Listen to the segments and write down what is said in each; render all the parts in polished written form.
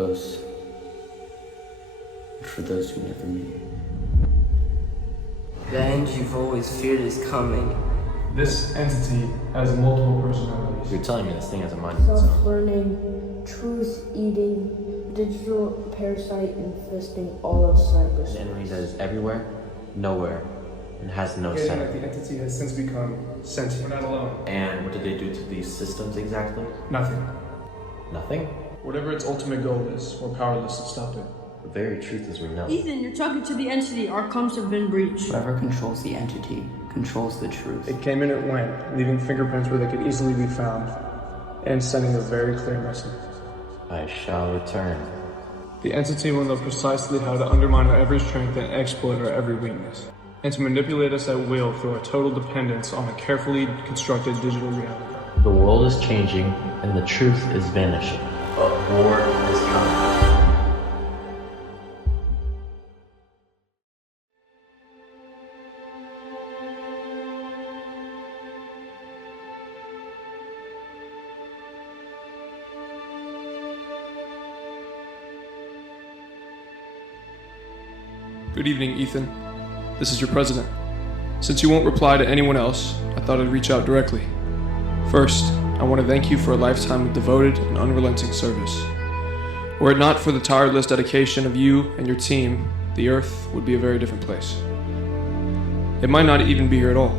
close, but for those who never meet. The end you've always feared is coming. This entity has multiple personalities. You're telling me this thing has a mind of its own. Self-learning, truth-eating, digital parasite infesting all of cyberspace. An entity that is everywhere, nowhere, and has no Getting center. that the entity has since become sentient. We're not alone. And what did they do to these systems exactly? Nothing. Nothing? Whatever its ultimate goal is, we're powerless to stop it. The very truth is we know. Ethan, you're talking to the entity. Our comms have been breached. Whoever controls the entity controls the truth. It came and it went, leaving fingerprints where they could easily be found, and sending a very clear message. I shall return. The entity will know precisely how to undermine our every strength and exploit our every weakness, and to manipulate us at will through our total dependence on a carefully constructed digital reality. The world is changing, and the truth is vanishing. But war is coming. Good evening, Ethan. This is your president. Since you won't reply to anyone else, I thought I'd reach out directly. First, I want to thank you for a lifetime of devoted and unrelenting service. Were it not for the tireless dedication of you and your team, the Earth would be a very different place. It might not even be here at all.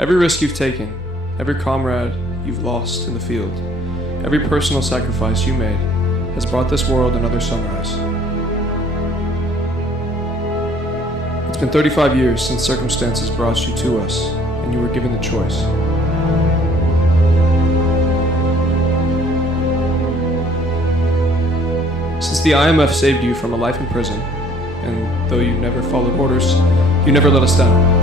Every risk you've taken, every comrade you've lost in the field, every personal sacrifice you made has brought this world another sunrise. It's been 35 years since circumstances brought you to us, and you were given the choice. Since the IMF saved you from a life in prison, and though you never followed orders, you never let us down.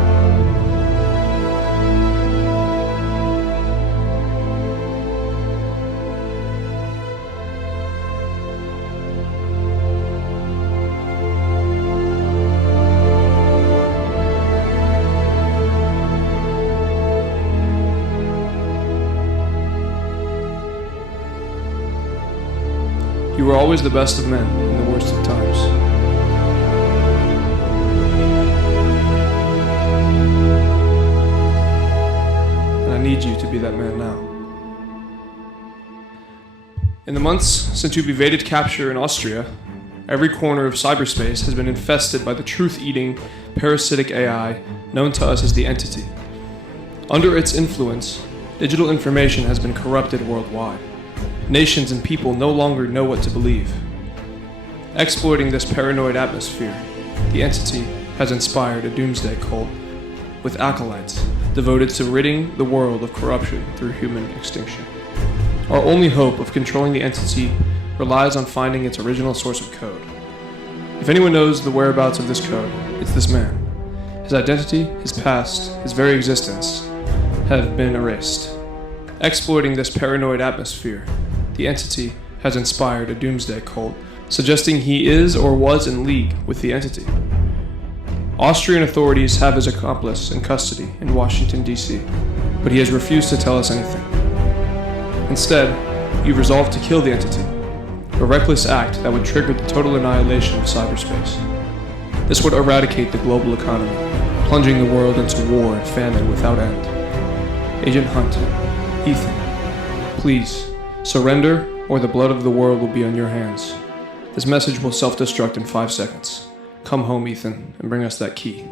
You were always the best of men in the worst of times. And I need you to be that man now. In the months since you've evaded capture in Austria, every corner of cyberspace has been infested by the truth-eating, parasitic AI known to us as the Entity. Under its influence, digital information has been corrupted worldwide. Nations and people no longer know what to believe. Exploiting this paranoid atmosphere, the Entity has inspired a doomsday cult with acolytes devoted to ridding the world of corruption through human extinction. Our only hope of controlling the Entity relies on finding its original source of code. If anyone knows the whereabouts of this code, it's this man. His identity, his past, his very existence have been erased. Exploiting this paranoid atmosphere, the Entity has inspired a doomsday cult, suggesting he is or was in league with the Entity. Austrian authorities have his accomplice in custody in Washington, D.C., but he has refused to tell us anything. Instead, you've resolved to kill the Entity, a reckless act that would trigger the total annihilation of cyberspace. This would eradicate the global economy, plunging the world into war and famine without end. Agent Hunt, Ethan, please, surrender, or the blood of the world will be on your hands. This message will self-destruct in 5 seconds. Come home, Ethan, and bring us that key.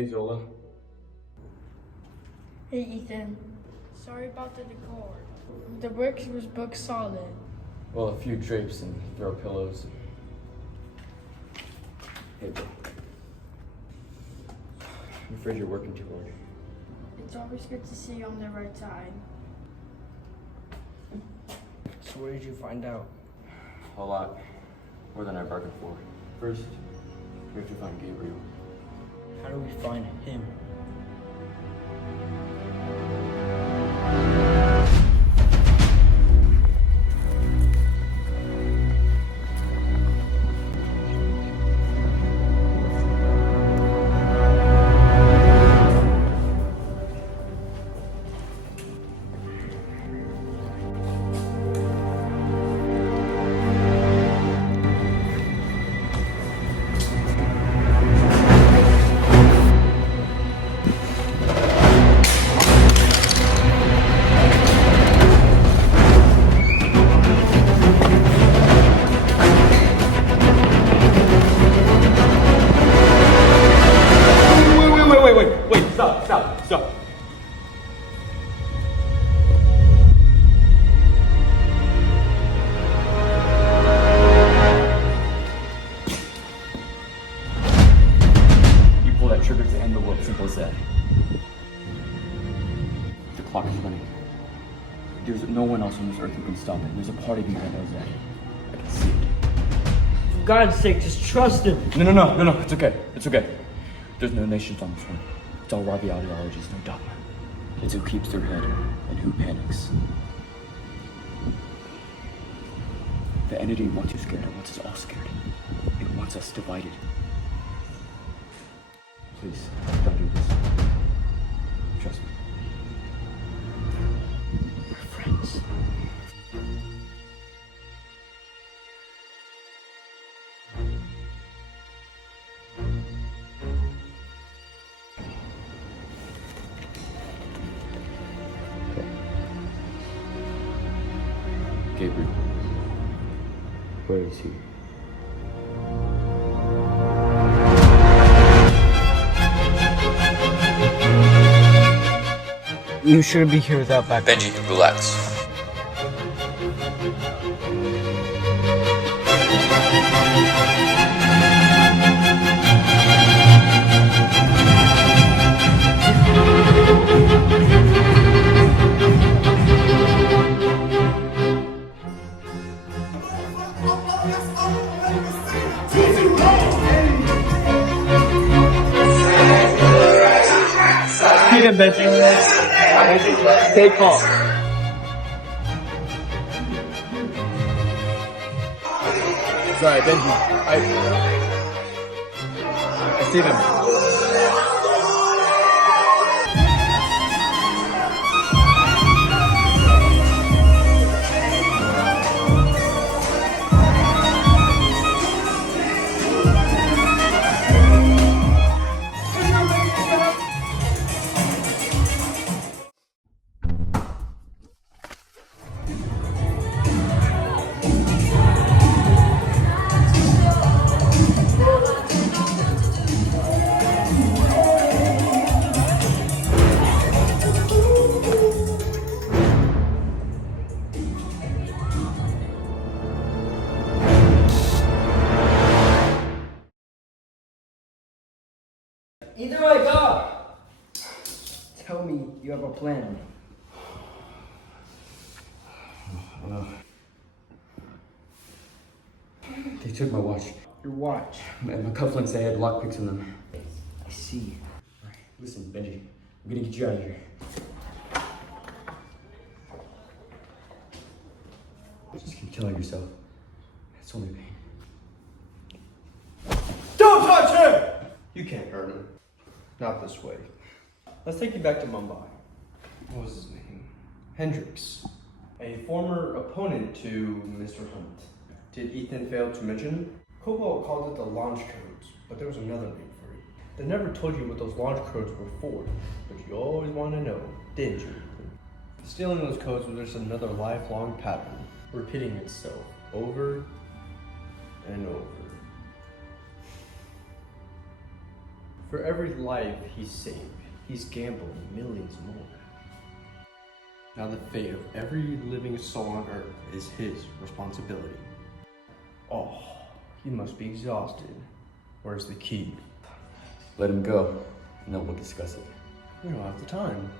Hey, Zola. Hey Ethan, sorry about the decor. The bricks was booked solid. Well, a few drapes and throw pillows. Hey, bro. I'm afraid you're working too hard. It's always good to see you on the right side. So what did you find out? A lot. More than I bargained for. First, we have to find Gabriel. How do we find him? Wait, stop. You pull that trigger to end the world, simple as that. The clock is running. There's no one else on this earth who can stop it. There's a part of you that knows that. I can see it. For God's sake, just trust him. No, it's okay. There's no nations on this one. It's all Robbie ideologies, no dogma. It's who keeps their head and who panics. The entity wants you scared, it wants us all scared. It wants us divided. Please, don't do this. Trust me. We're friends. Gabriel, where is he? You shouldn't be here without backup. Benji, relax. Hit him, Benji. Stay calm. Sorry, Benji. I see them. Either way, go! Tell me you have a plan. They took my watch. Your watch. And my cufflinks, they had lockpicks in them. I see. Alright, listen, Benji. I'm gonna get you out of here. Just keep killing yourself. It's only pain. Don't touch him! You can't hurt him. Not this way. Let's take you back to Mumbai. What was his name? Hendrix. A former opponent to Mr. Hunt. Did Ethan fail to mention? Cobalt called it the launch codes, but there was another name for it. They never told you what those launch codes were for, but you always want to know, didn't you? Stealing those codes was just another lifelong pattern, repeating itself over and over. For every life he's saved, he's gambled millions more. Now the fate of every living soul on earth is his responsibility. Oh, he must be exhausted. Where's the key? Let him go, and then we'll discuss it. We don't have the time.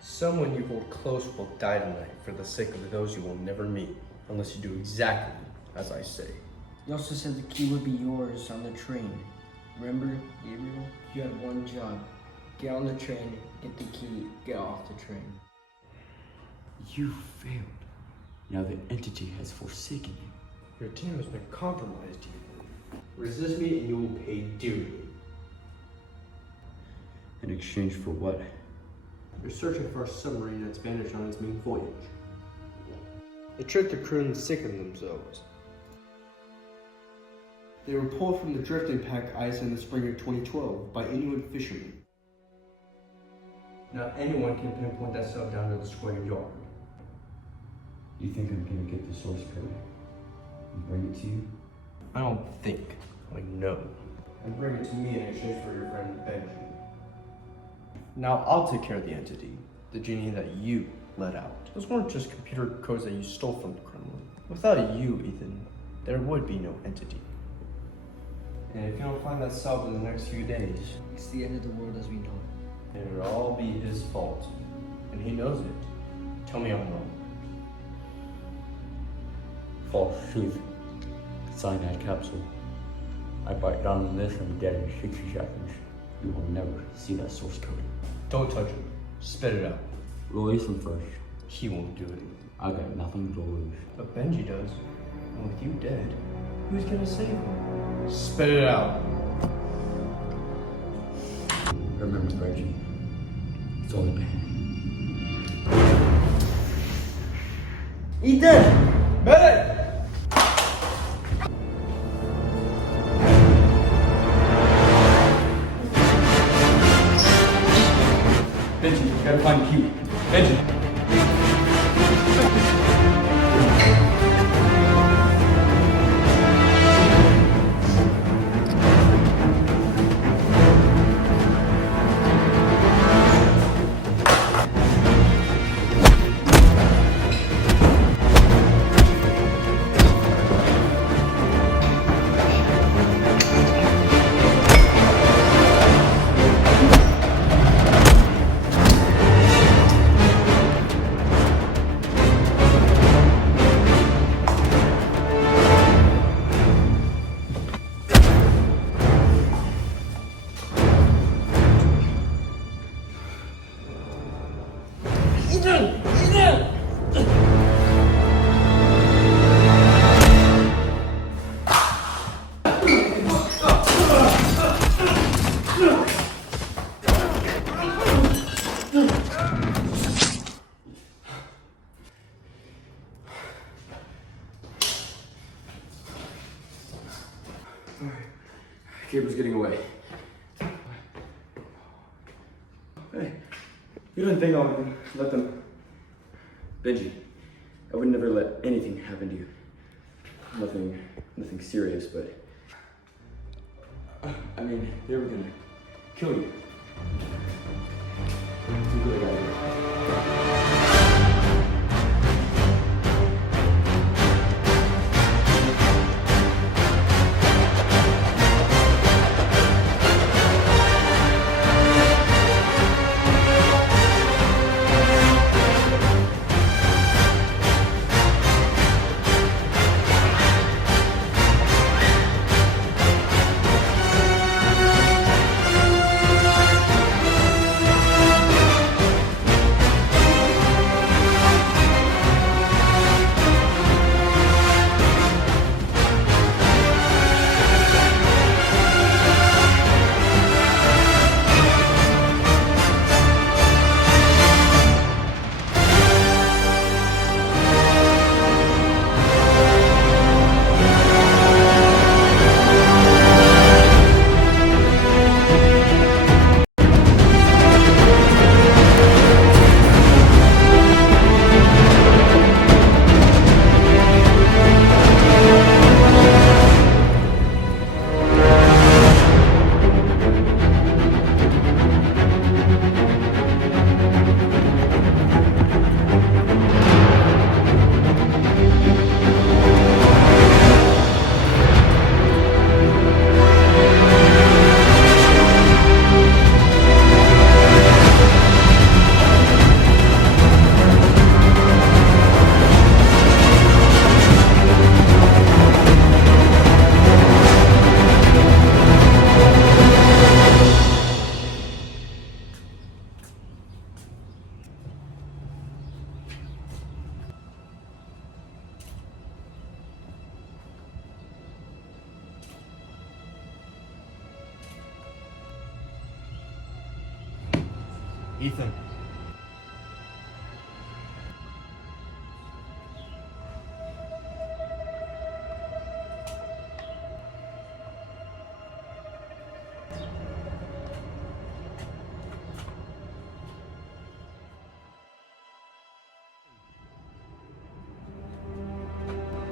Someone you hold close will die tonight for the sake of those you will never meet, unless you do exactly as I say. You also said the key would be yours on the train. Remember, Gabriel? You had one job. Get on the train, get the key, get off the train. You failed. Now the entity has forsaken you. Your team has been compromised, Ethan. Resist me and you will pay dearly. In exchange for what? You're searching for a submarine that's vanished on its main voyage. It tricked the crew into sickening themselves. They were pulled from the drifting pack ice in the spring of 2012 by Inuit fishermen. Now anyone can pinpoint that sub down to the square yard. You think I'm gonna get the source code and bring it to you? I don't think, I know. And bring it to me in exchange for your friend Benji. Now I'll take care of the entity, the genie that you let out. Those weren't just computer codes that you stole from the Kremlin. Without you, Ethan, there would be no entity. And if you don't find that sub in the next few days, It's the end of the world as we know it. it'll all be his fault. And he knows it. Tell me I'm wrong. False truth. Cyanide capsule. I bite down on this and I'm dead in 60 seconds. You will never see that source code. Don't touch him. Spit it out. Release him first. He won't do it. I got nothing to lose. But Benji does. And with you dead, who's gonna save him? Spit it out. Remember, Reggie. It's only pain. Ethan! Medic! Benji, gotta find the key. Benji! Gabriel's getting away. Hey, you didn't think I would let them... Benji, I would never let anything happen to you. Nothing serious, but... I mean, they were gonna kill you. You really gotta go. Ethan.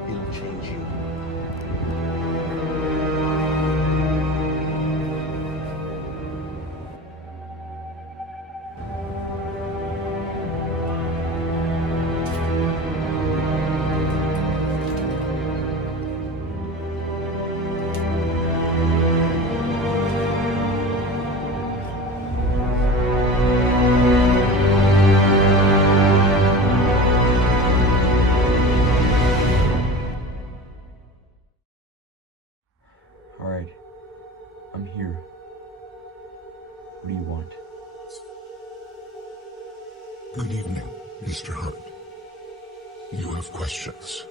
It'll change you. Alright. I'm here. What do you want? Good evening, Mr. Hunt. You have questions.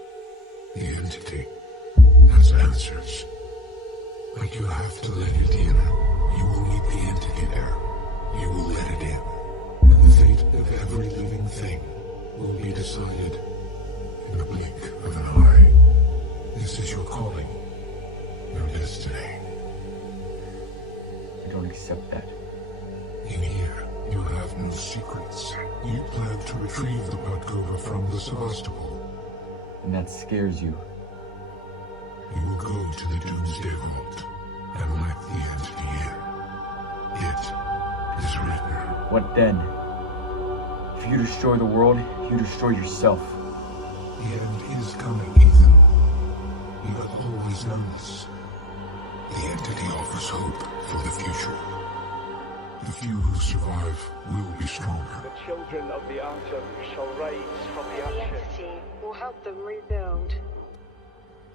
The entity has answers. But you have to let it in. You will meet the entity there. You will let it in. And the fate of every living thing will be decided in the blink of an eye. This is your calling. Your destiny. I don't accept that. In here, you have no secrets. You plan to retrieve the Podgova from the Sevastopol. And that scares you. You will go to the Doomsday Vault and let the entity in. It is written. What then? If you destroy the world, you destroy yourself. The end is coming, Ethan. You have always known this. The entity offers hope for the future. The few who survive will be stronger. The children of the Atom shall rise from the The ashes. entity will help them rebuild.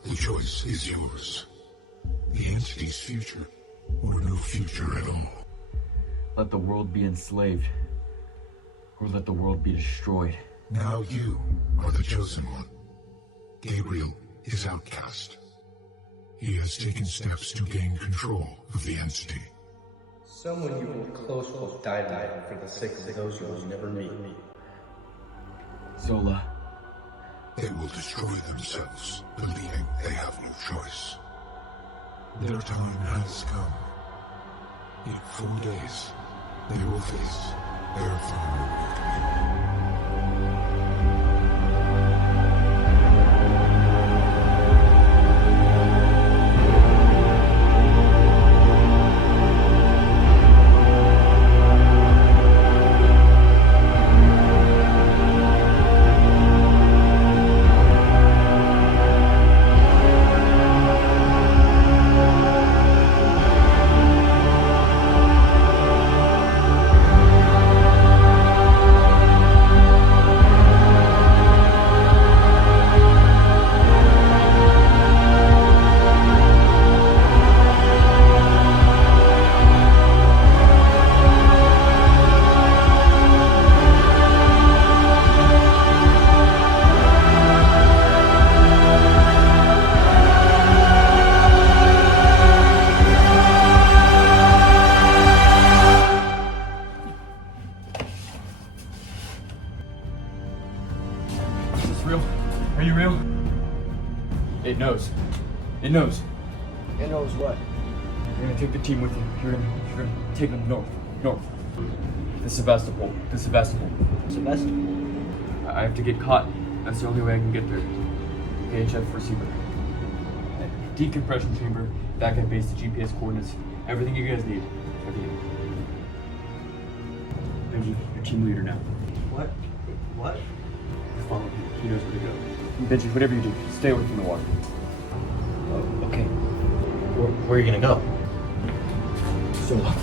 The choice is yours. The entity's future, or no future at all. Let the world be enslaved. Or let the world be destroyed. Now you are the chosen one. Gabriel is outcast. He has taken steps to gain control of the entity. Someone you hold close will die tonight for the sake of those you will never meet. Zola. They will destroy themselves, believing they have no choice. Their time has come. In 4 days, they will face their final awakening. Is this real? Are you real? It knows. It knows. It knows what? You're gonna take the team with you. You're gonna take them north. North. The Sevastopol. The Sevastopol. Sevastopol? I have to get caught. That's the only way I can get there. VHF receiver. Decompression chamber. Back at base, the GPS coordinates. Everything you guys need. Everything. Benji, your team leader now. What? What? Follow him. He knows where to go. Benji, whatever you do, stay away from the water. Oh, okay. Where are you gonna go? Zola.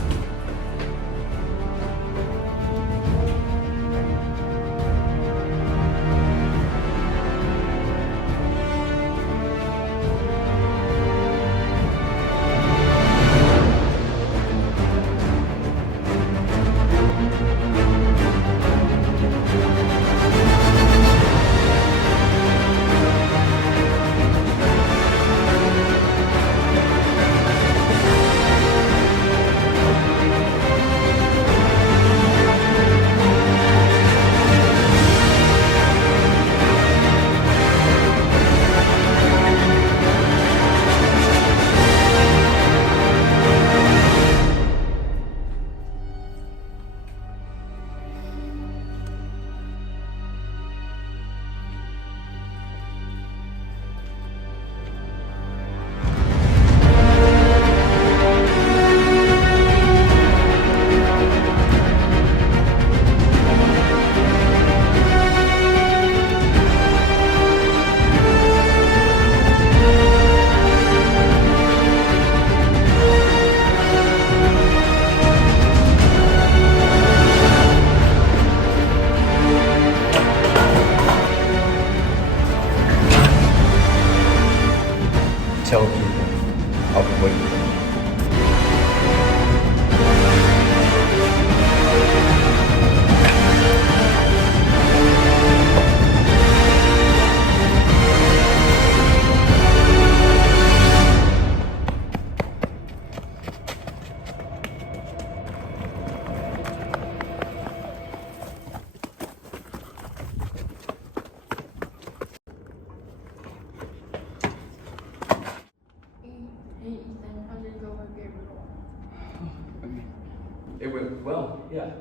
well, yeah.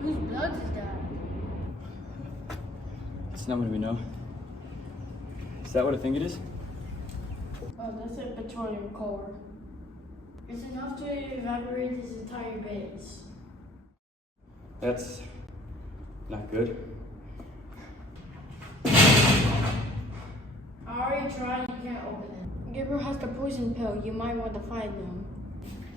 Whose blood is that? It's not what we know. Is that what I think it is? Oh, that's a petroleum core. It's enough to evaporate this entire base. That's not good. I already tried, you can't open it. Gabriel has the poison pill, you might want to find them.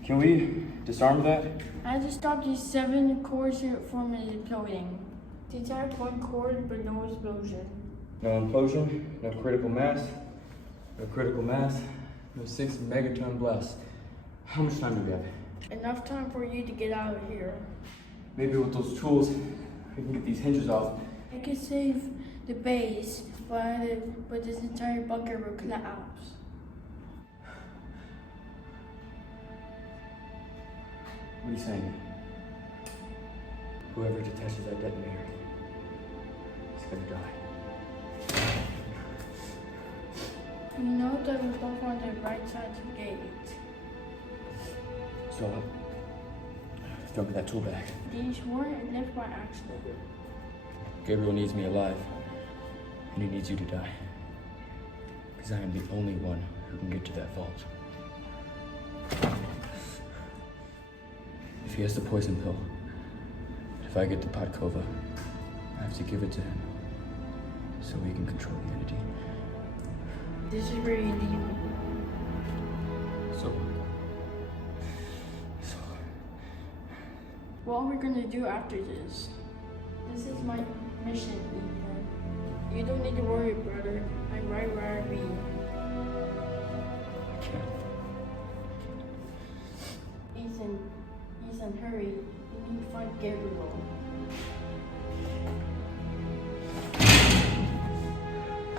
Can we disarm that? I had to stop these 7 cores from imploding. Detect 1 core, but no explosion. No implosion, no critical mass, no 6 megaton blast. How much time do we have? Enough time for you to get out of here. Maybe with those tools, we can get these hinges off. I could save the base, but this entire bunker will collapse. What are you saying? Whoever detaches that detonator is gonna die. You know that we're both on the right side of the gate. So, throw me that tool back. These weren't left by accident. Gabriel needs me alive, and he needs you to die. Because I am the only one who can get to that vault. If he has the poison pill, if I get the Podkova, I have to give it to him so he can control the entity. This is where you leave me. So, What are we gonna do after this? This is my mission, Ethan. You don't need to worry, brother. I'm right where I be. I can't. Ethan, hurry. You need to find Gabriel.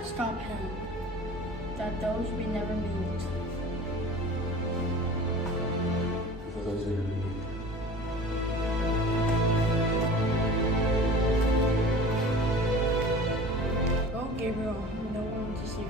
Stop him. That those we never meet. For those who meet. Go, Gabriel. No one to see you.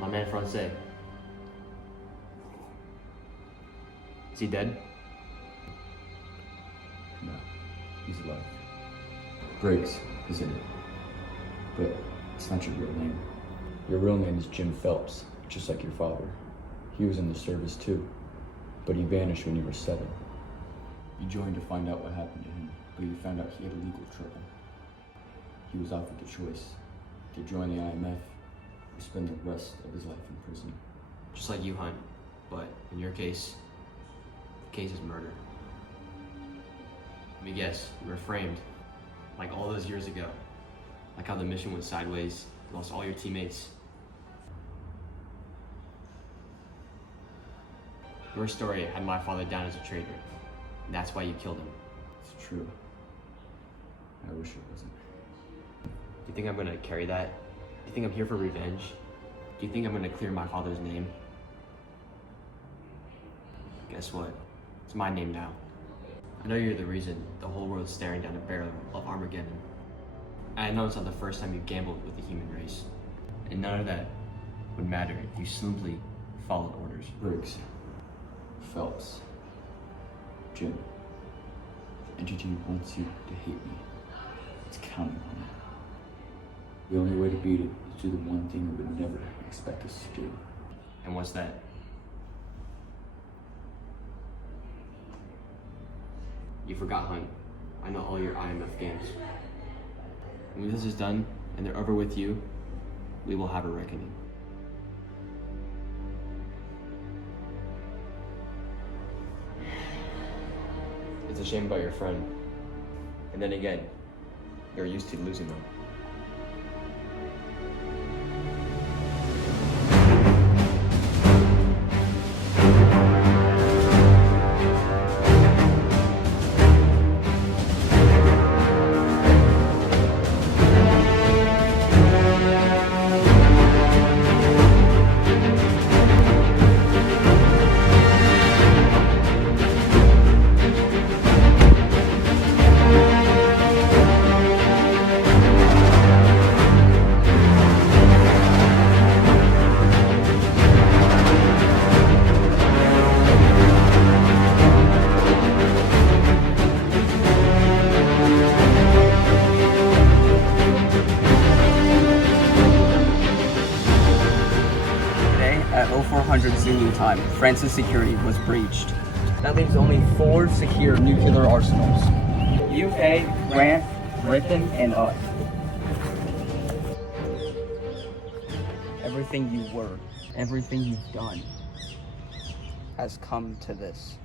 My man Francais. Is he dead? No, he's alive. Briggs, isn't it? But it's not your real name. Your real name is Jim Phelps, just like your father. He was in the service too, but he vanished when you were 7. You joined to find out what happened to him, but you found out he had legal trouble. He was offered the choice to join the IMF or spend the rest of his life in prison. Just like you, Hunt. But in your case, the case is murder. Let me guess, you were framed, like all those years ago. Like how the mission went sideways, lost all your teammates. Your story had my father down as a traitor. And that's why you killed him. It's true. I wish it wasn't. Do you think I'm gonna carry that? Do you think I'm here for revenge? Do you think I'm gonna clear my father's name? Guess what? It's my name now. I know you're the reason the whole world's staring down the barrel of Armageddon. And I know it's not the first time you gambled with the human race. And none of that would matter if you simply followed orders. Briggs. Phelps. Jim. The entity wants you to hate me. It's counting on me. The only way to beat it is to do the one thing it would never expect us to do. And what's that? You forgot, Hunt. I know all your IMF games. When this is done and they're over with you, we will have a reckoning. It's a shame about your friend. And then again, you're used to losing them. At 0400 Zulu time, France's security was breached. That leaves only 4 secure nuclear arsenals. UK, France, Britain, and us. Everything you were, everything you've done, has come to this.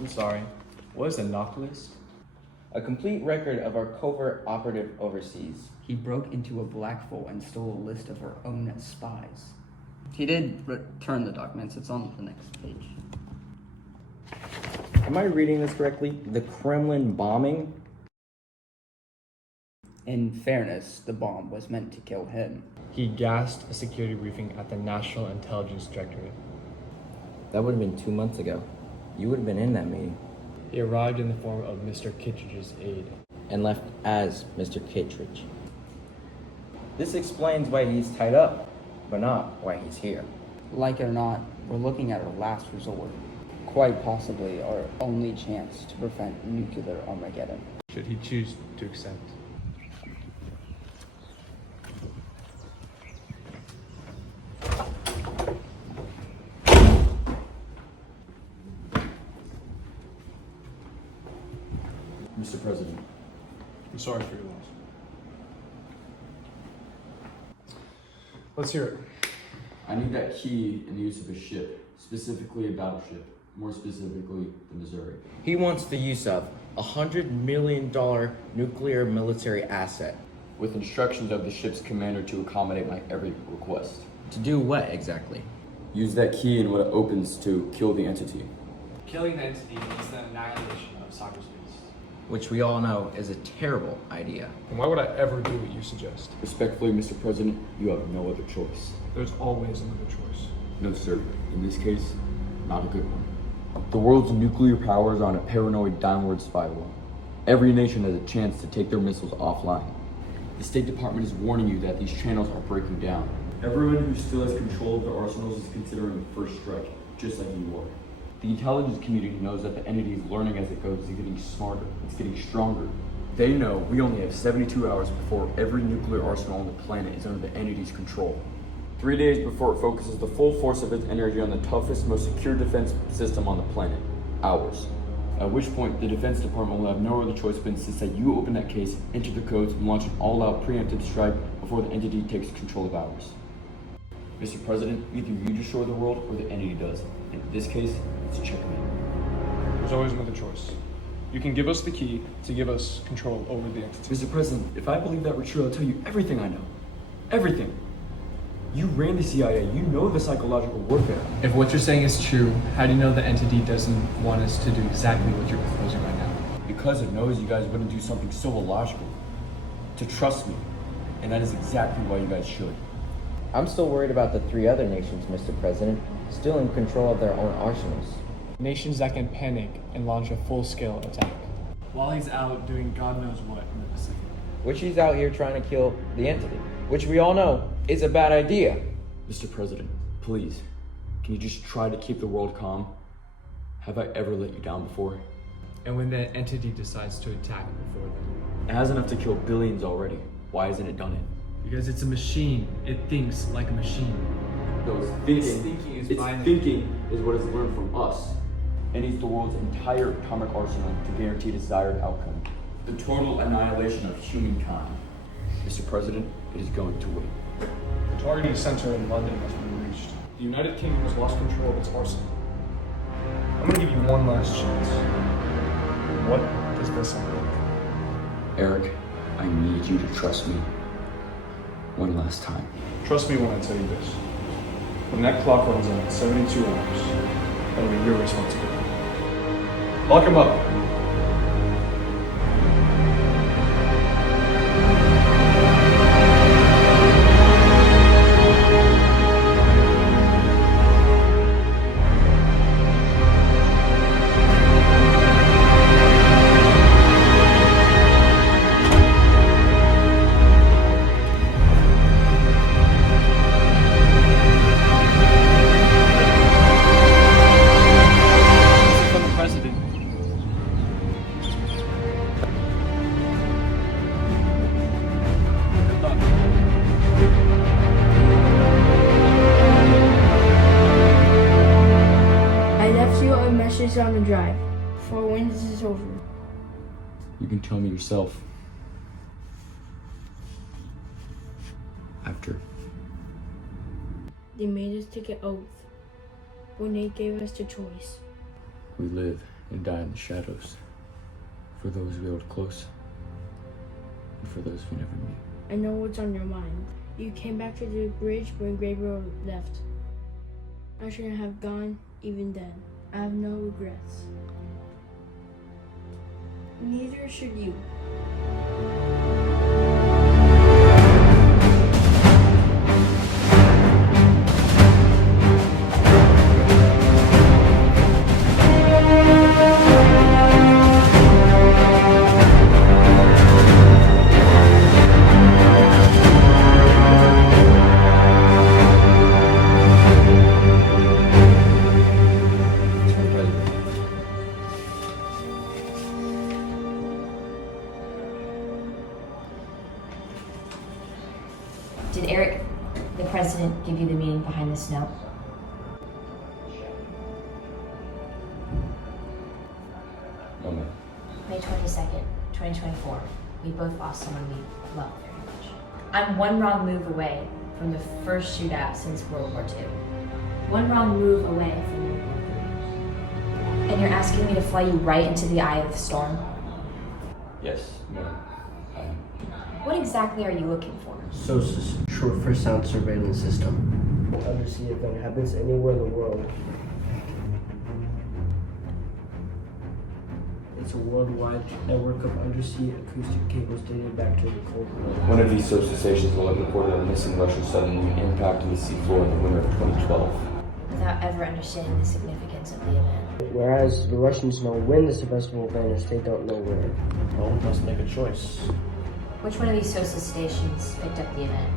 I'm sorry, what is a knock list? A complete record of our covert operative overseas. He broke into a black hole and stole a list of our own spies. He did return the documents. It's on the next page. Am I reading this correctly? The Kremlin bombing? In fairness, the bomb was meant to kill him. He gassed a security briefing at the National Intelligence Directorate. That would have been 2 months ago. You would have been in that meeting. He arrived in the form of Mr. Kittredge's aide. And left as Mr. Kittredge. This explains why he's tied up, but not why he's here. Like it or not, we're looking at our last resort. Quite possibly our only chance to prevent nuclear Armageddon. Should he choose to accept? Mr. President. I'm sorry for your loss. Let's hear it. I need that key in the use of a ship, specifically a battleship, more specifically the Missouri. He wants the use of a $100 million nuclear military asset. With instructions of the ship's commander to accommodate my every request. To do what exactly? Use that key and what it opens to kill the entity. Killing the entity means the annihilation of cyberspace. which we all know is a terrible idea. And why would I ever do what you suggest? Respectfully, Mr. President, you have no other choice. There's always another choice. No, sir. In this case, not a good one. The world's nuclear power is on a paranoid downward spiral. Every nation has a chance to take their missiles offline. The State Department is warning you that these channels are breaking down. Everyone who still has control of their arsenals is considering the first strike, just like you are. The intelligence community knows that the entity is learning as it goes. It's getting smarter. It's getting stronger. They know we only have 72 hours before every nuclear arsenal on the planet is under the entity's control. 3 days before it focuses the full force of its energy on the toughest, most secure defense system on the planet, ours. At which point, the Defense Department will have no other choice but insist that you open that case, enter the codes, and launch an all-out preemptive strike before the entity takes control of ours. Mr. President, either you destroy the world or the entity does. In this case, it's checkmate. There's always another choice. You can give us the key to give us control over the entity. Mr. President, if I believe that were true, I'll tell you everything I know. Everything. You ran the CIA. You know the psychological warfare. If what you're saying is true, how do you know the entity doesn't want us to do exactly what you're proposing right now? Because it knows you guys wouldn't do something so illogical. To trust me. And that is exactly why you guys should. I'm still worried about the 3 other nations, Mr. President, still in control of their own arsenals. Nations that can panic and launch a full-scale attack. While he's out doing God knows what in the Pacific. Which he's out here trying to kill the entity, which we all know is a bad idea. Mr. President, please, can you just try to keep the world calm? Have I ever let you down before? And when the entity decides to attack before then? It has enough to kill billions already. Why hasn't it done it? Because it's a machine. It thinks like a machine. No, it's thinking. Its thinking is what it's learned from us. It needs the world's entire atomic arsenal to guarantee desired outcome. The total annihilation of humankind. Mr. President, it is going to win. The targeting center in London has been reached. The United Kingdom has lost control of its arsenal. I'm gonna give you one last chance. What does this sound like? Eric, I need you to trust me. One last time. Trust me when I tell you this. When that clock runs out at 72 hours, that'll be your responsibility. Lock him up. On the drive for when this is over. You can tell me yourself. After. They made us take an oath when they gave us the choice. We live and die in the shadows. For those we hold close. And for those we never meet. I know what's on your mind. You came back to the bridge when Gabriel left. I shouldn't have gone even then. I have no regrets. Neither should you. Did Eric, the president, give you the meaning behind this note? No, ma'am. May 22nd, 2024. We both lost someone we love very much. I'm one wrong move away from the first shootout since World War II. One wrong move away from World War III. And you're asking me to fly you right into the eye of the storm? Yes, ma'am. What exactly are you looking for? SOSUS, short for Sound Surveillance System. Undersea event happens anywhere in the world. It's a worldwide network of undersea acoustic cables dating back to the Cold War. One of these social stations will have reported a missing Russian submarine impact on the seafloor in the winter of 2012. Without ever understanding the significance of the event. Whereas the Russians know when the Sevastopol vanished, they don't know where. Well, we must make a choice. Which one of these SOSA stations picked up the event?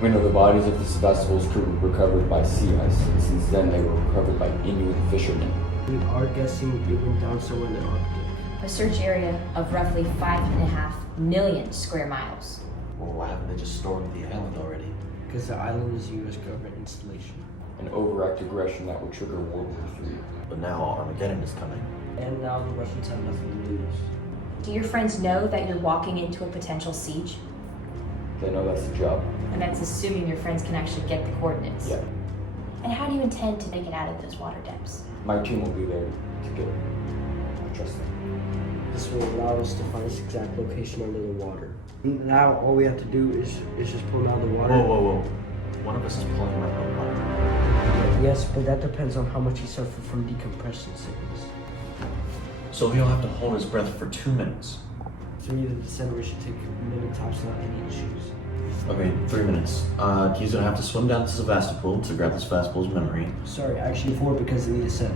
We know the bodies of the Sevastopol's crew were recovered by sea ice, and since then they were recovered by Inuit fishermen. We are guessing it went down somewhere in the Arctic. A search area of roughly 5.5 million square miles. Well, why haven't they just stormed the island already? Because the island is a U.S. government installation. An overact aggression that would trigger World War III. But now Armageddon is coming. And now the Russians have nothing to lose. Do your friends know that you're walking into a potential siege? They know that's the job. And that's assuming your friends can actually get the coordinates. Yeah. And how do you intend to make it out of those water depths? My team will be there to get it. Trust me. This will allow us to find its exact location under the water. Now all we have to do is just pull out the water. Whoa. One of us is pulling right out water. Yes, but that depends on how much he suffered from decompression sickness. So he'll have to hold his breath for 2 minutes. 3 to the center, we should take a minute tops, not any issues. Okay, 3 minutes. He's gonna have to swim down to Sevastopol to grab the Sevastopol's memory. Sorry, actually 4 because they need a set.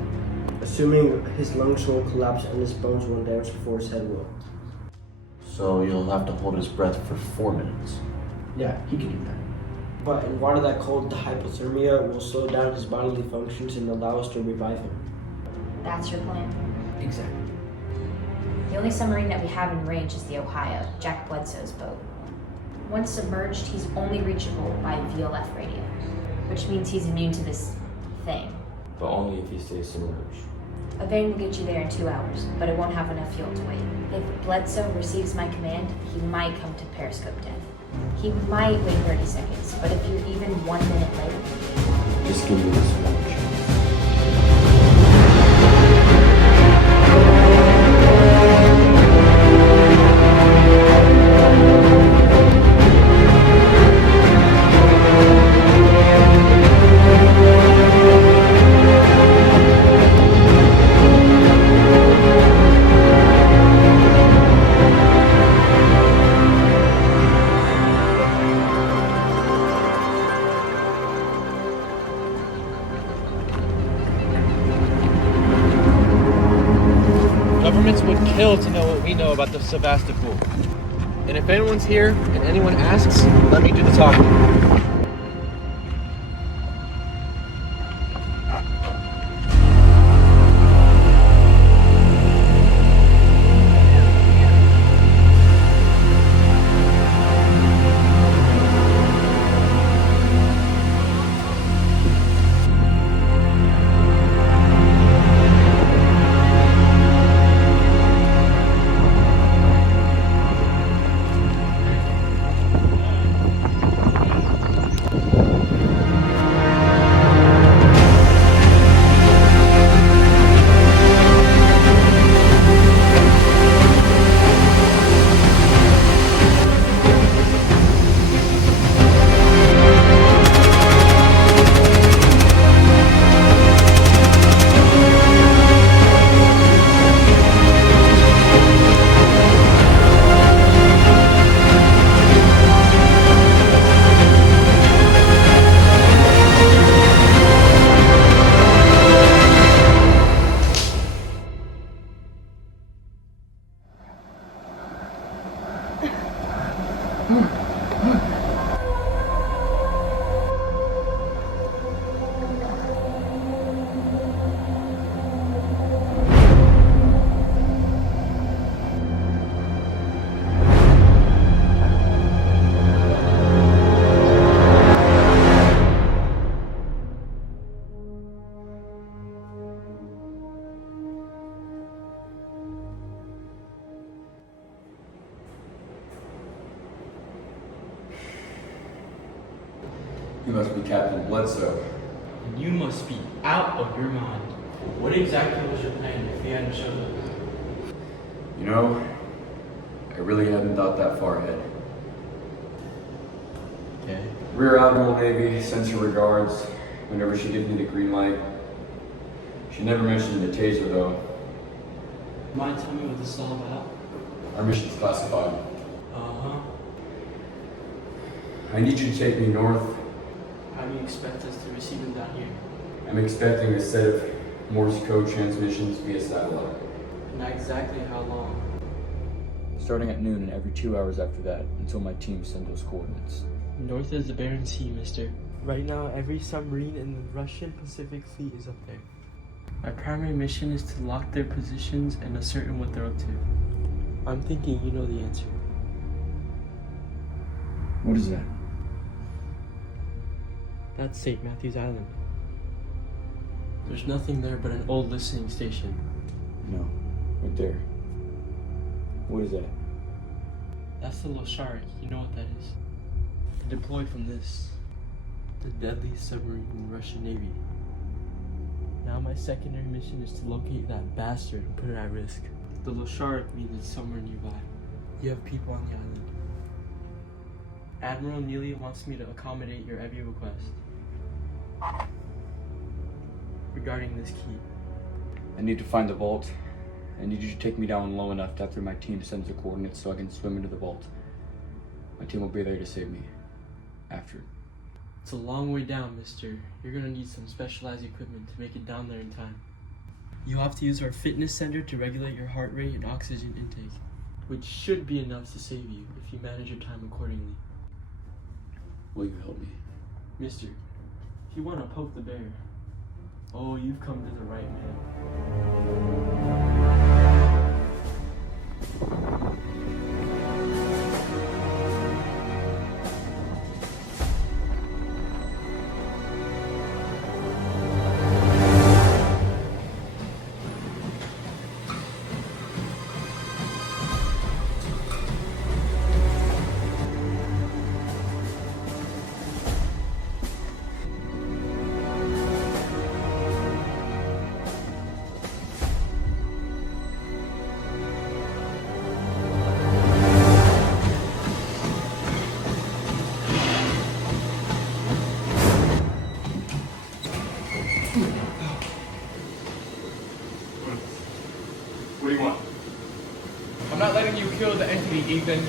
Assuming his lungs won't collapse and his bones won't damage before his head will. So you'll have to hold his breath for 4 minutes. Yeah, he can do that. But in water that cold, the hypothermia will slow down his bodily functions and allow us to revive him. That's your plan? Exactly. The only submarine that we have in range is the Ohio, Jack Bledsoe's boat. Once submerged, he's only reachable by VLF radio, which means he's immune to this thing. But only if he stays submerged. A vane will get you there in 2 hours, but it won't have enough fuel to wait. If Bledsoe receives my command, he might come to periscope death. He might wait 30 seconds, but if you're even 1 minute late... Just give me this one chance. Governments would kill to know what we know about the Sevastopol. And if anyone's here and anyone asks, let me do the talking. You must be Captain Bledsoe. You must be out of your mind. What exactly was your plan if he hadn't showed up? You know, I really hadn't thought that far ahead. Okay. Rear Admiral Navy sends her regards whenever she gives me the green light. She never mentioned the taser though. Mind telling me what this is all about? Our mission's classified. Uh-huh. I need you to take me north. How do you expect us to receive them down here? I'm expecting a set of Morse code transmissions via satellite. Not exactly how long. Starting at noon and every 2 hours after that until my team sends those coordinates. North is the Barents Sea, mister. Right now, every submarine in the Russian Pacific Fleet is up there. My primary mission is to lock their positions and ascertain what they're up to. I'm thinking you know the answer. What is that? That's St. Matthew's Island. There's nothing there but an old listening station. No, right there. What is that? That's the Losharik. You know what that is. They deployed from this. The deadliest submarine in the Russian Navy. Now my secondary mission is to locate that bastard and put it at risk. The Losharik means it's somewhere nearby. You have people on the island. Admiral Neely wants me to accommodate your every request. Regarding this key. I need to find the vault. I need you to take me down low enough after my team sends the coordinates so I can swim into the vault. My team will be there to save me. After. It's a long way down, mister. You're gonna need some specialized equipment to make it down there in time. You'll have to use our fitness center to regulate your heart rate and oxygen intake, which should be enough to save you if you manage your time accordingly. Will you help me? Mister, if you want to poke the bear, oh, you've come to the right man. What do you want? I'm not letting you kill the entity, Ethan.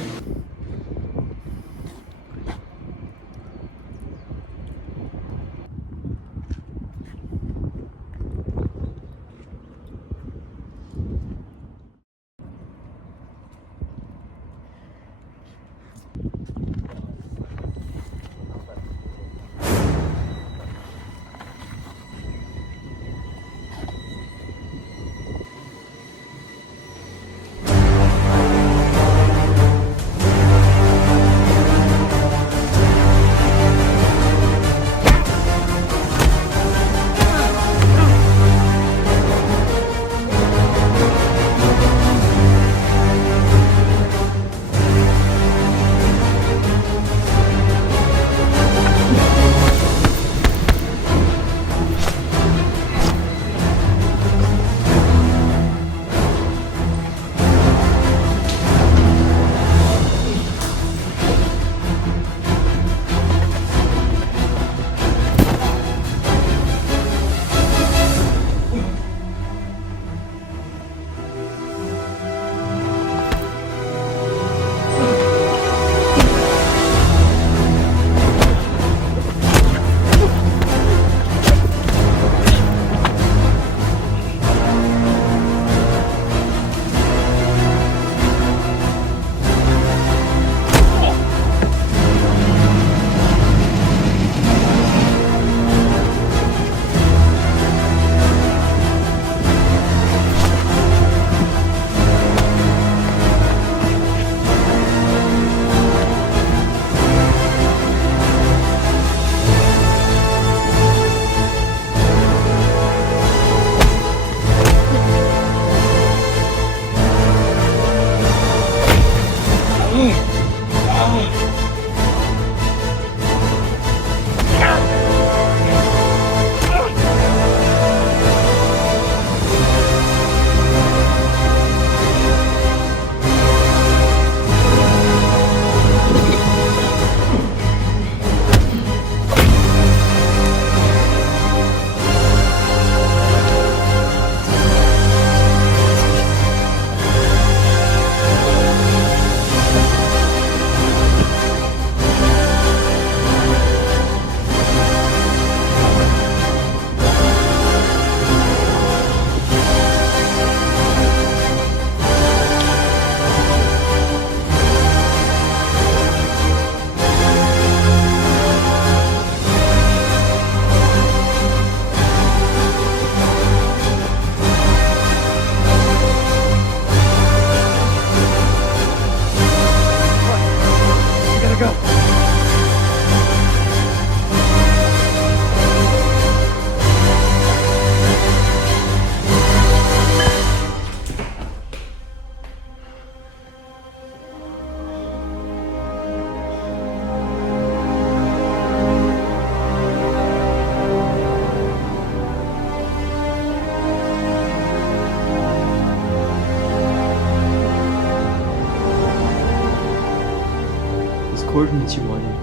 distance you wanted.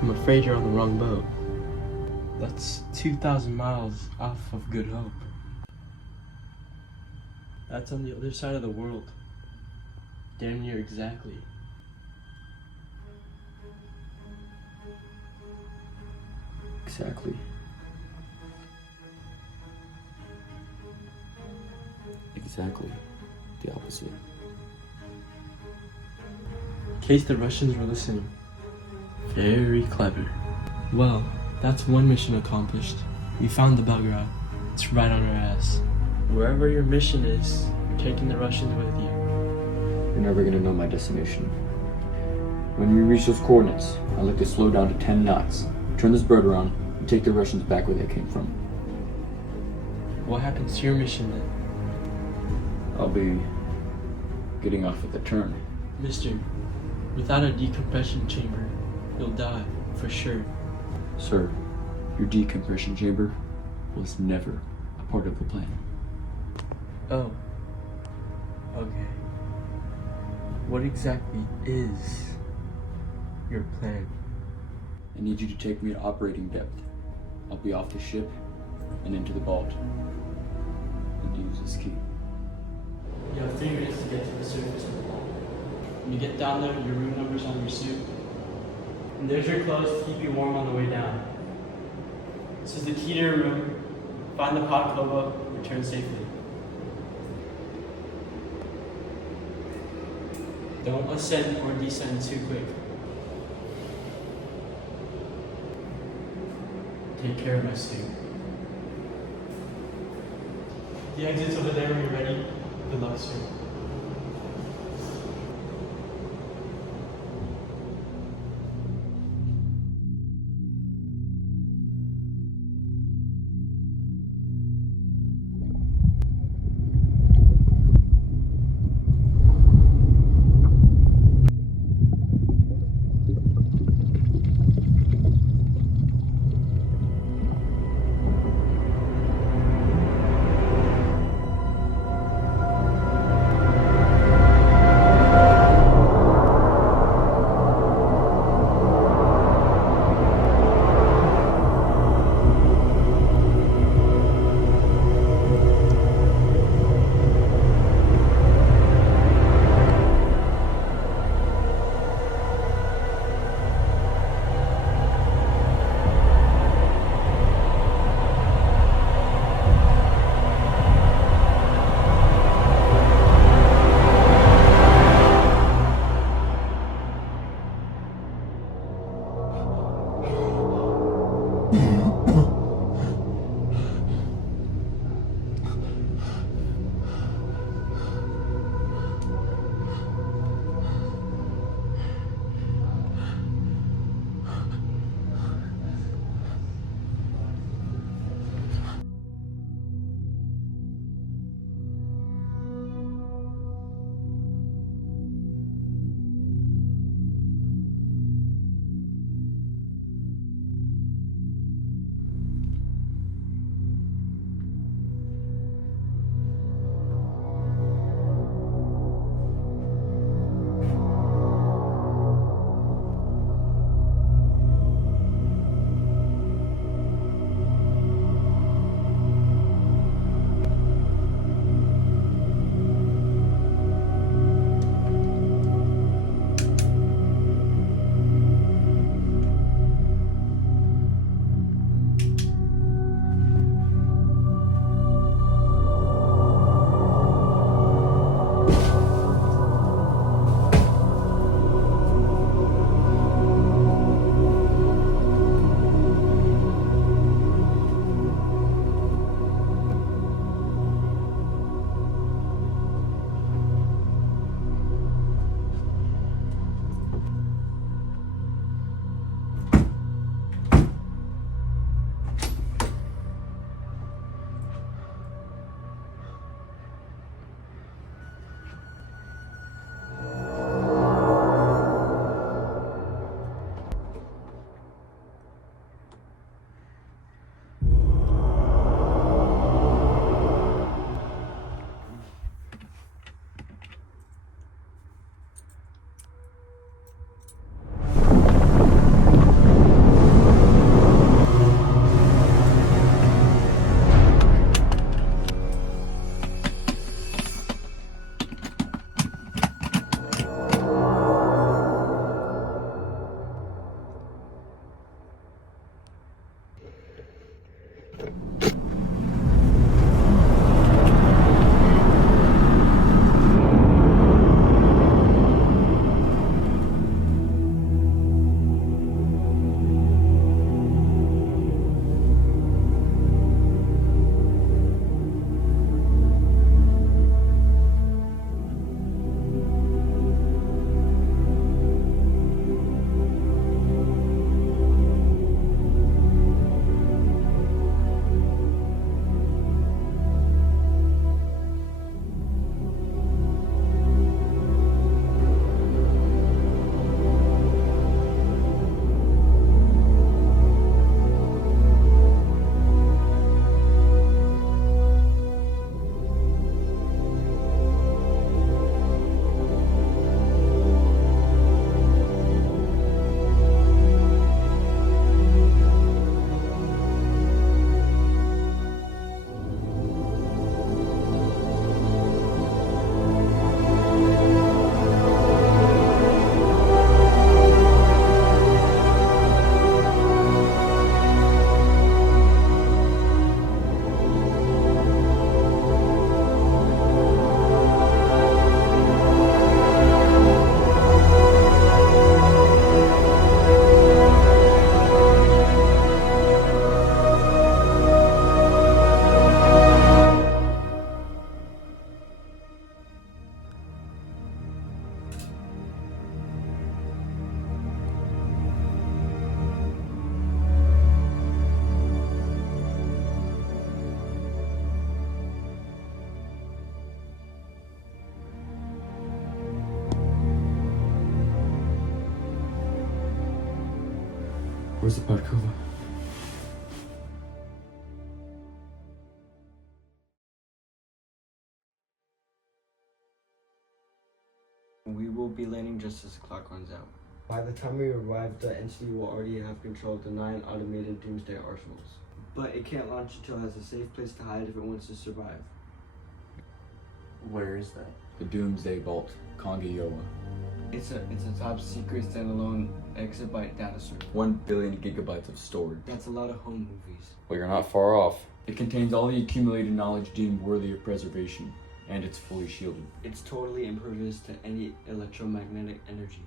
I'm afraid you're on the wrong boat. That's 2,000 miles off of Good Hope. That's on the other side of the world. Damn near exactly. Exactly. Exactly the opposite. In case the Russians were listening. Very clever. Well, that's one mission accomplished. We found the Belgrade. It's right on our ass. Wherever your mission is, you're taking the Russians with you. You're never gonna know my destination. When we reach those coordinates, I'd like to slow down to 10 knots, turn this bird around, and take the Russians back where they came from. What happens to your mission then? I'll be getting off at the turn. Mister, without a decompression chamber, you'll die, for sure. Sir, your decompression chamber was never a part of the plan. Oh. Okay. What exactly is your plan? I need you to take me to operating depth. I'll be off the ship and into the vault. And use this key. You have 3 minutes to get to the surface of the vault. When you get down there, your room number's on your suit. And there's your clothes to keep you warm on the way down. This is the key to your room. Find the Podkova, return safely. Don't ascend or descend too quick. Take care of my suit. The exit's over there when you're ready. Good luck, sir. Where's the Podkova? We will be landing just as the clock runs out. By the time we arrive, the entity will already have control of the 9 automated doomsday arsenals. But it can't launch until it has a safe place to hide if it wants to survive. Where is that? The Doomsday Vault, Kongayoa. It's a top secret standalone exabyte data server. 1 billion gigabytes of storage. That's a lot of home movies. Well, you're not far off. It contains all the accumulated knowledge deemed worthy of preservation, and it's fully shielded. It's totally impervious to any electromagnetic energy.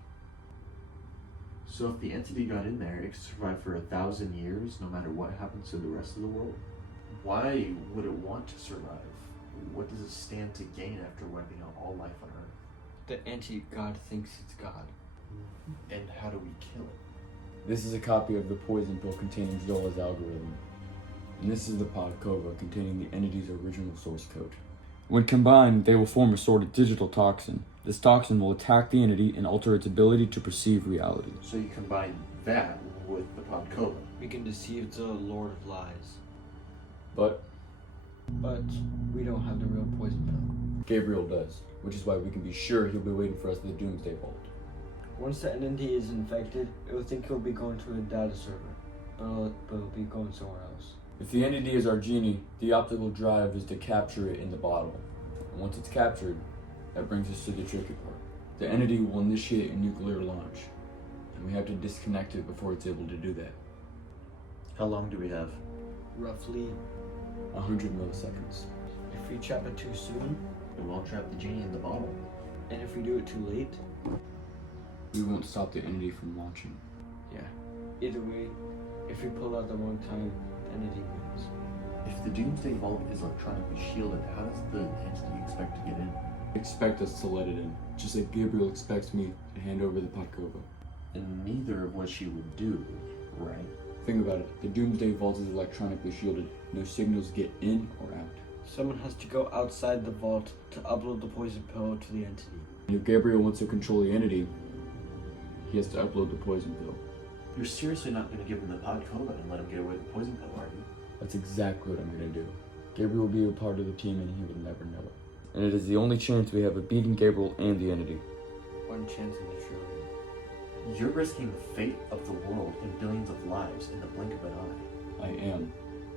So if the entity got in there, it could survive for 1,000 years, no matter what happens to the rest of the world. Why would it want to survive? What does it stand to gain after wiping out all life on Earth? The anti-God thinks it's God. And how do we kill it? This is a copy of the poison pill containing Zola's algorithm. And this is the Podkova containing the entity's original source code. When combined, they will form a sort of digital toxin. This toxin will attack the entity and alter its ability to perceive reality. So you combine that with the Podkova. We can deceive the Lord of Lies. But we don't have the real poison pill. Gabriel does, which is why we can be sure he'll be waiting for us at the Doomsday Vault. Once the entity is infected, it will think it'll be going to a data server, but it'll be going somewhere else. If the entity is our genie, the optical drive is to capture it in the bottle. And once it's captured, that brings us to the tricky part. The entity will initiate a nuclear launch, and we have to disconnect it before it's able to do that. How long do we have? Roughly 100 milliseconds. If we trap it too soon, We won't trap the genie in the bottle. and if we do it too late, We won't stop the entity from launching. yeah. Either way, if we pull out the wrong time, the entity wins. If the Doomsday Vault is electronically shielded, how does the entity expect to get in? Expect us to let it in, just like Gabriel expects me to hand over the Podkova. And neither of what she would do, right? Think about it. The Doomsday Vault is electronically shielded. No signals get in or out. Someone has to go outside the vault to upload the poison pill to the entity. And if Gabriel wants to control the entity, he has to upload the poison pill. You're seriously not going to give him the Podkova and let him get away with the poison pill, are you? That's exactly what I'm going to do. Gabriel will be a part of the team and he would never know it. And it is the only chance we have of beating Gabriel and the entity. One chance in a trillion. You're risking the fate of the world and billions of lives in the blink of an eye. I am.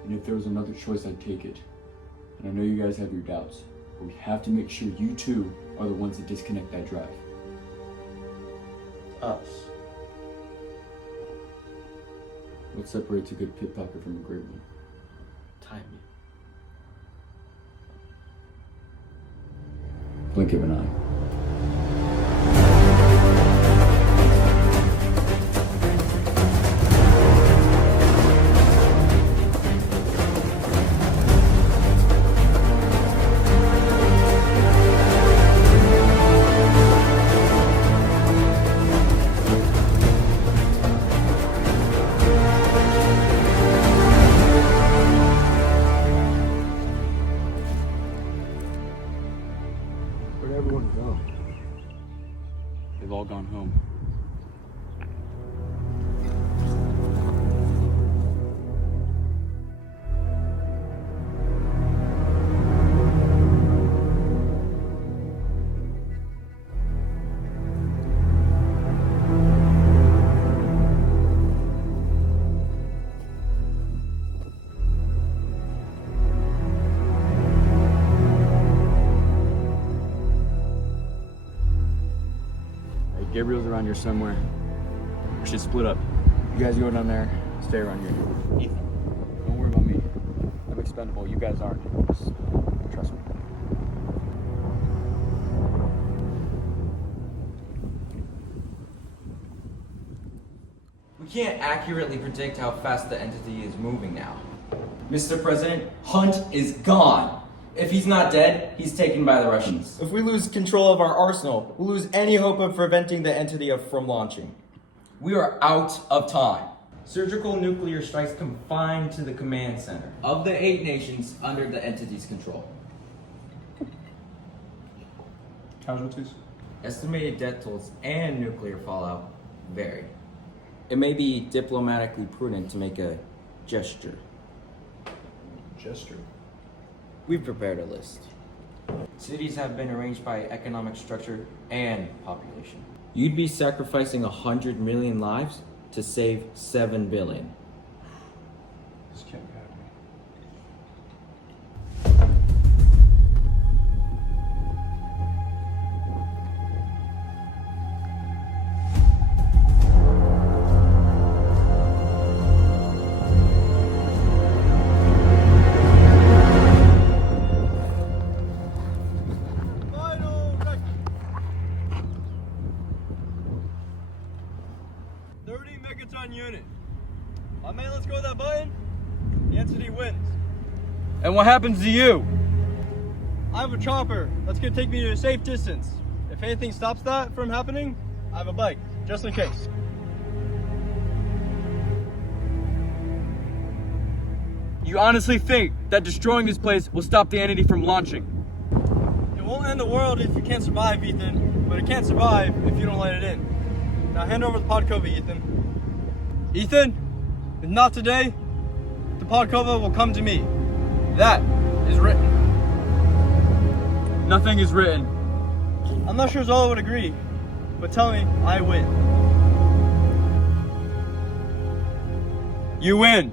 And if there was another choice, I'd take it. And I know you guys have your doubts, but we have to make sure you two are the ones that disconnect that drive. Us. What separates a good pickpocket from a great one? Timing. Blink of an eye. Where'd everyone go? They've all gone home. Gabriel's around here somewhere. We should split up. You guys go down there, stay around here. Ethan, don't worry about me. I'm expendable. You guys aren't. Just trust me. We can't accurately predict how fast the entity is moving now. Mr. President, Hunt is gone. If he's not dead, he's taken by the Russians. If we lose control of our arsenal, we'll lose any hope of preventing the entity from launching. We are out of time. Surgical nuclear strikes confined to the command center Of the 8 nations under the entity's control. Casualties? Estimated death tolls and nuclear fallout vary. it may be diplomatically prudent to make a gesture. Gesture? We've prepared a list. Cities have been arranged by economic structure and population. You'd be sacrificing 100 million lives to save 7 billion. This can't be happening. Unit. My man, let's go with that button. The entity wins. And what happens to you? I have a chopper that's gonna take me to a safe distance. If anything stops that from happening, I have a bike, just in case. You honestly think that destroying this place will stop the entity from launching? It won't end the world if you can't survive, Ethan, but it can't survive if you don't let it in. Now hand over the Podkova, Ethan. Ethan, if not today, the Podkova will come to me. That is written. Nothing is written. I'm not sure Zola would agree, but tell me I win. You win.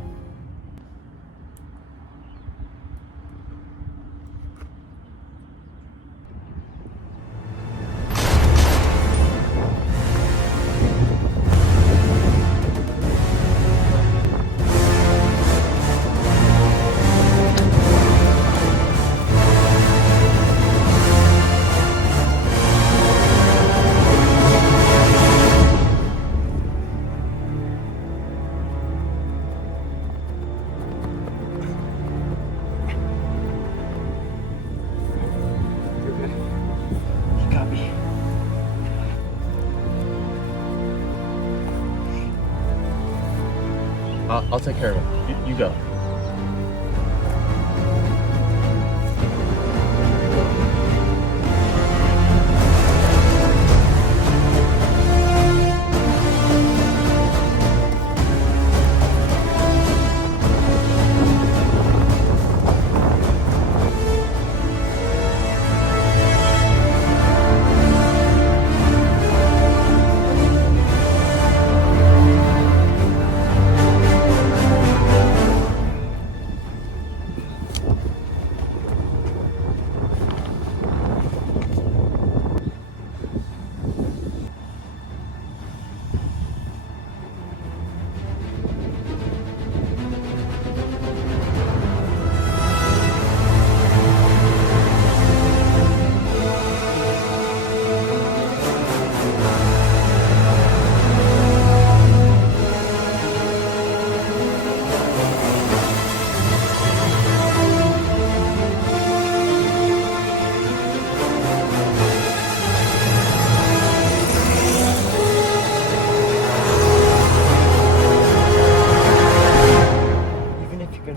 I'll take care of it. You go.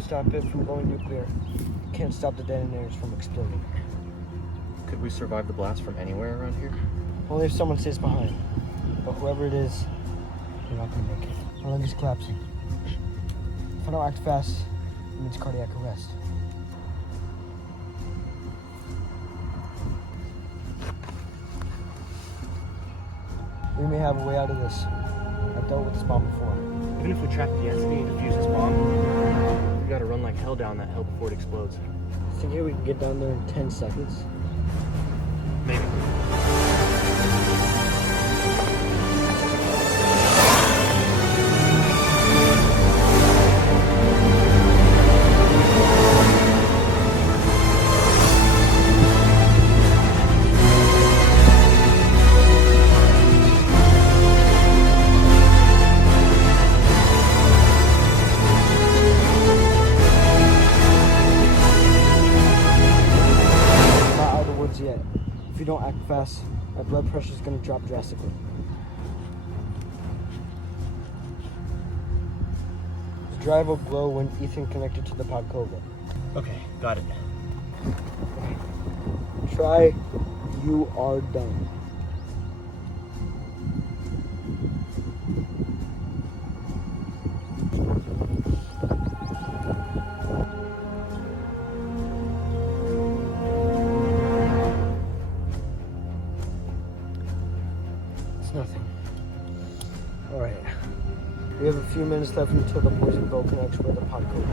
Stop it from going nuclear. You can't stop the detonators from exploding. Could we survive the blast from anywhere around here? Only if someone stays behind. But whoever it is, you're not gonna make it. My lung is collapsing. If I don't act fast, it means cardiac arrest. We may have a way out of this. I've dealt with this bomb before. Even if we trap the entity and defuse this bomb, we gotta run like hell down that hill before it explodes. Think here we can get down there in 10 seconds? Maybe. Yet. If you don't act fast, my blood pressure is going to drop drastically. The drive will glow when Ethan connected to the Podkova. Okay, got it. Try, you are done. a few minutes left until the poison bolt connects with the pod code.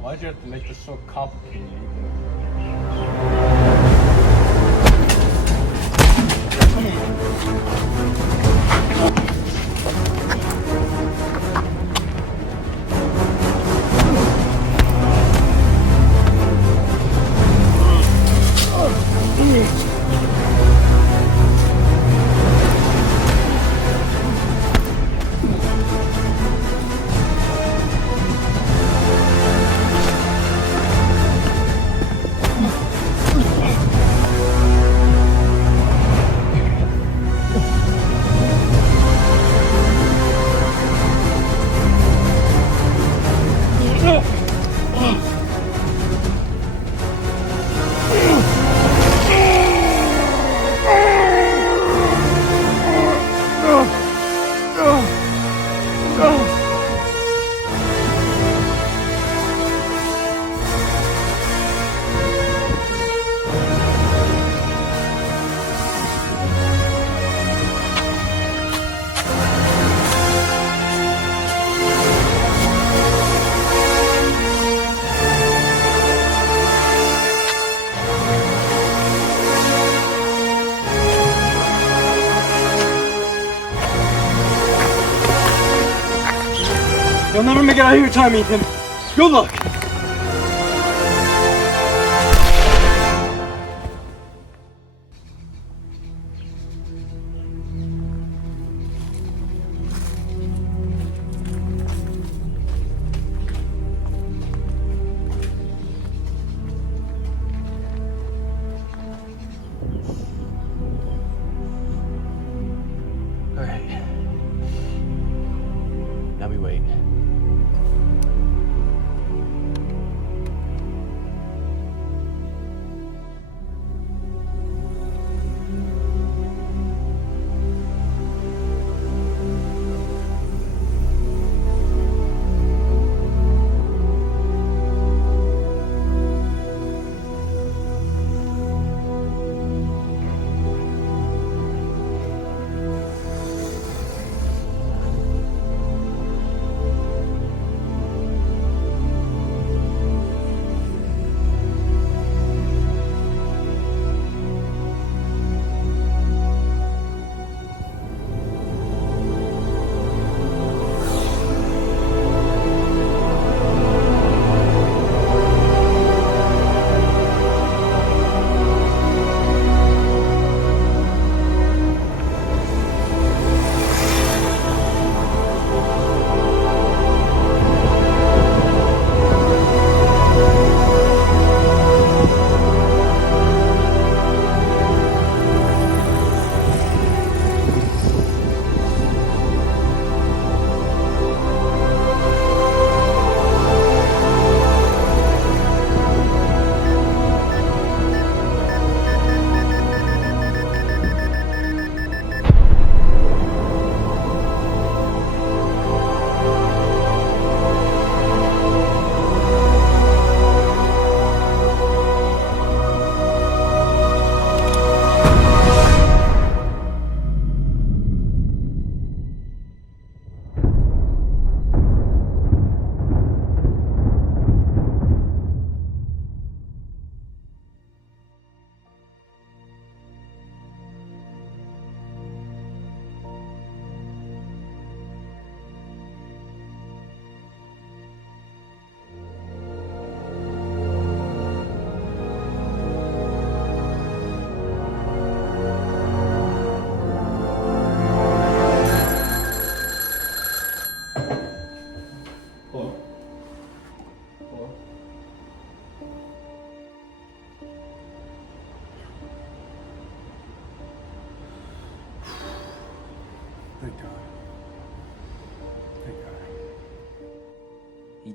Why'd you have to make this so complicated? You'll never make it out of here in time, Ethan. Good luck. All right. Now we wait.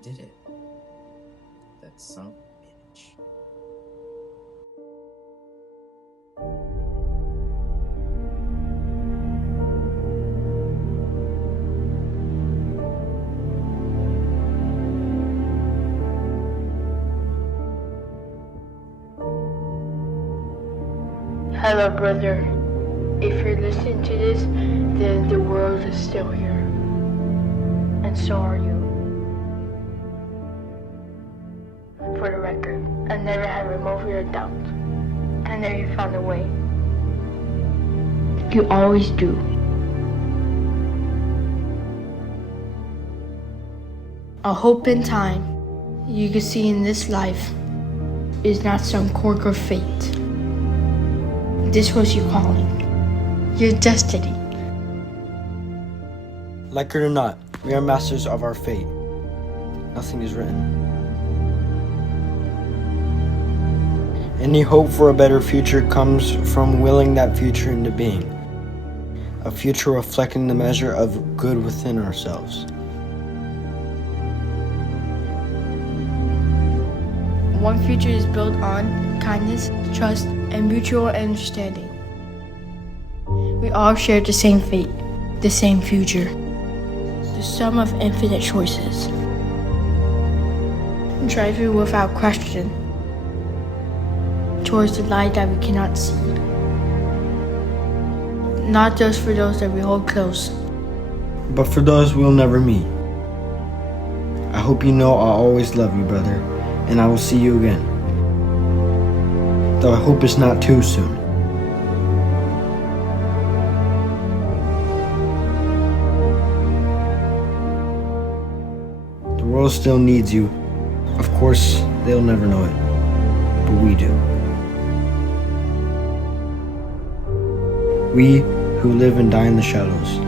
did it. That son of a bitch. Hello, brother. If you're listening to this, then the world is still here. And so are you. For the record, I never had removed your doubt. I know you found a way. You always do. A hope in time you can see in this life is not some quirk of fate. This was your calling, your destiny. Like it or not, we are masters of our fate. Nothing is written. Any hope for a better future comes from willing that future into being. A future reflecting the measure of good within ourselves. One future is built on kindness, trust, and mutual understanding. We all share the same fate, the same future, the sum of infinite choices. Driving without question towards the light that we cannot see. Not just for those that we hold close, but for those we'll never meet. I hope you know I'll always love you, brother, and I will see you again. Though I hope it's not too soon. The world still needs you. Of course, they'll never know it, but we do. We who live and die in the shadows.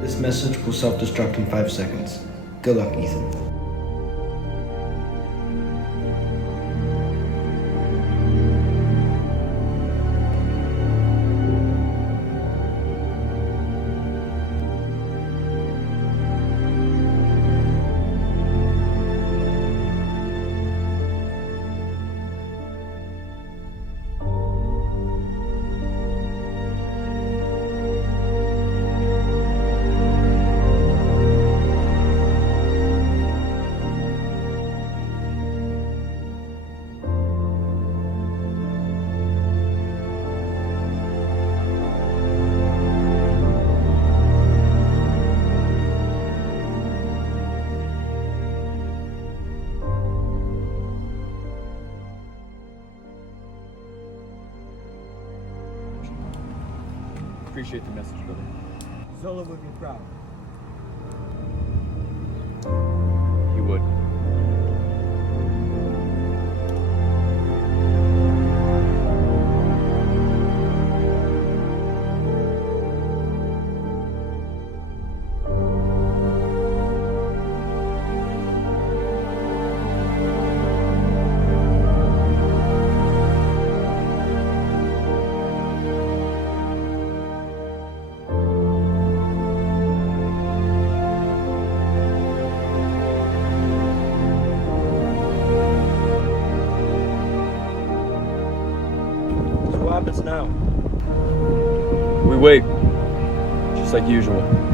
This message will self-destruct in 5 seconds. Good luck, Ethan. Appreciate the message, brother. Zola would be proud. He would. happens now? We wait, just like usual.